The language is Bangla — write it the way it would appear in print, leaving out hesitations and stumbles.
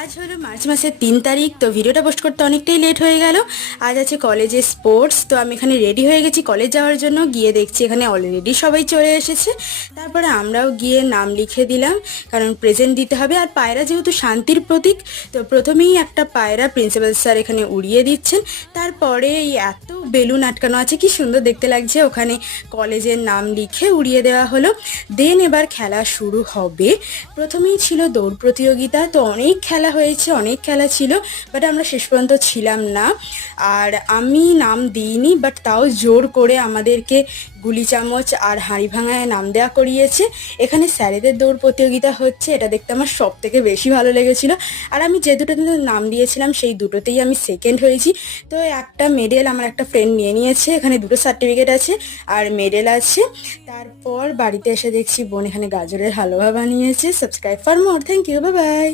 আজ হলো মার্চ মাসের 3 তারিখ। তো ভিডিওটা পোস্ট করতে অনেকটাই লেট হয়ে গেল। আজ আছে কলেজে স্পোর্টস, তো আমি এখানে রেডি হয়ে গেছি কলেজ যাওয়ার জন্য। গিয়ে দেখছি এখানে অলরেডি সবাই চলে এসেছে। তারপরে আমরাও গিয়ে নাম লিখে দিলাম, কারণ প্রেজেন্ট দিতে হবে। আর পায়রা যেহেতু শান্তির প্রতীক, তো প্রথমেই একটা পায়রা প্রিন্সিপাল স্যার এখানে উড়িয়ে দিচ্ছেন। তারপরে এই এত বেলুন আটকানো আছে, কি সুন্দর দেখতে লাগছে। ওখানে কলেজের নাম লিখে উড়িয়ে দেওয়া হলো। দেন এবার খেলা শুরু হবে। প্রথমেই ছিল দৌড় প্রতিযোগিতা। তো অনেক খেলা হয়েছে, অনেক খেলা ছিল, বাট আমরা শেষ পর্যন্ত ছিলাম না। আর আমি নাম দিইনি, বাট তাও জোর করে আমাদেরকে গুলি চামচ আর হাঁড়ি ভাঙায় নাম দেওয়া করিয়েছে। এখানে স্যারেদের দৌড় প্রতিযোগিতা হচ্ছে, এটা দেখতে আমার সব থেকে বেশি ভালো লেগেছিল। আর আমি যে দুটোতে নাম দিয়েছিলাম সেই দুটোতেই আমি সেকেন্ড হয়েছি। তো একটা মেডেল আমার একটা ফ্রেন্ড নিয়ে নিয়েছে। এখানে দুটো সার্টিফিকেট আছে আর মেডেল আছে। তারপর বাড়িতে এসে দেখছি বোন এখানে গাজরের হালুয়া বানিয়েছে। Subscribe for more, thank you, bye by.